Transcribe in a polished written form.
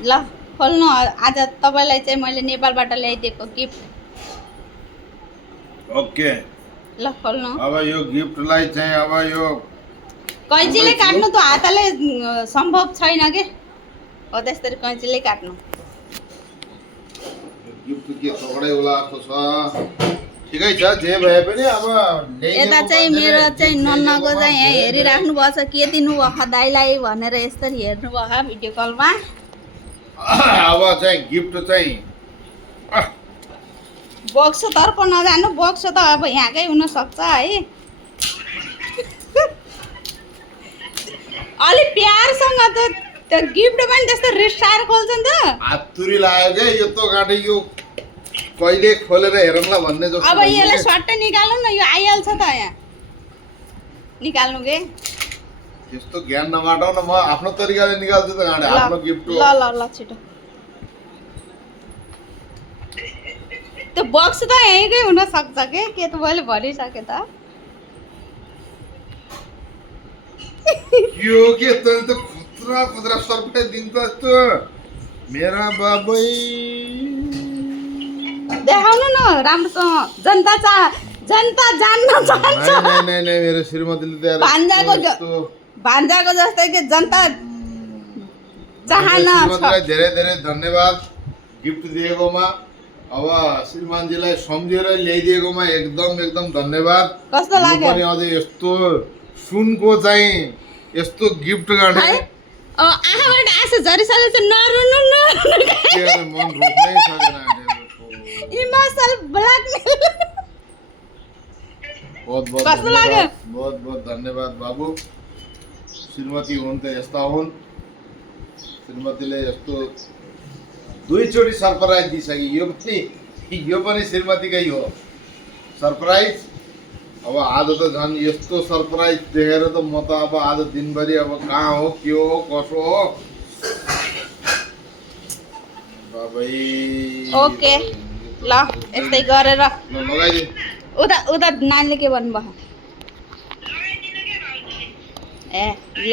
ल खोल्नु आज तपाईलाई चाहिँ मैले नेपालबाट ल्याइदिएको गिफ्ट। ओके ल खोल्नु। अब यो गिफ्टलाई चाहिँ अब यो कैँचीले काट्नु त हातले सम्भव छैन के हो, त्यसरी कैँचीले काट्नु। गिफ्ट के तगडै होला जस्तो छ। ठिकै छ जे भए पनि अब यता चाहिँ मेरो चाहिँ नन्नको चाहिँ यहाँ हेरिराख्नु भएको छ के दिनुभयो दाइलाई भनेर यसरी हेर्नुभयो भिडियो कलमा। अब चाहिँ गिफ्ट चाहिँ बक्सोतर्फ नजानु, बक्सो त अब यहाँकै हुनसक्छ है। अलि प्यारसँग त त्यो गिफ्ट पनि त्यस्तो रिसाएर खोल्छ नि त। हातुरी लाग्यो क्या यो त गाडी यो कहिले खोलेर हेरौँला भन्ने जस्तो। अब यसलाई सट्टै निकाल्नु न, यो आइहाल्छ त यहाँ निकाल्नु के। त्यस्तो ज्ञान नबाटाउ न, म आफ्नो तरिकाले निकाल्छु त गाडी आफ्नो गिफ्ट हो। ल ल ल छिटो। त्यो बक्स त यहीँकै हुनसक्छ के त मैले भनिसकेँ त। यो के तैँले त खुद्रा खुद्रा सरप्राइज दिन्छ जस्तो मेरा बाबै। देखाउनु न राम्रोसँग, जनता जान्न चाहन्छ। नहीं मेरो श्रीमतीले त भान्जाको जस्तै के जनता चाहना छ। धेरै धेरै धन्यवाद गिफ्ट दिएकोमा। अब श्रीमानजीलाई सम्झेर ल्याइदिएकोमा एकदम एकदम धन्यवाद। कस्तो लाग्यो पनि अझै यस्तो सुनको चाहिँ यस्तो गिफ्ट गाडे आँखाबाट आँसु झरिसले चाहिँ नरुनु न, मन रोक्नै सकेन। Emotional blackmail. बहुत बहुत धन्यवाद बाबु। श्रीमती हुन् त यस्ता हुन्। श्रीमतीले यस्तो दुईचोटि सरप्राइज दिइसक्यो। यो पनि श्रीमतीकै हो सरप्राइज। अब आज त झन् यस्तो सरप्राइज देखेर त म त अब आज दिनभरि अब कहाँ हो के हो कसो हो बाबै। ओके ल यस्तै गरेर लगाइदिनु। उता नानीले के भन्नुभयो ए ल।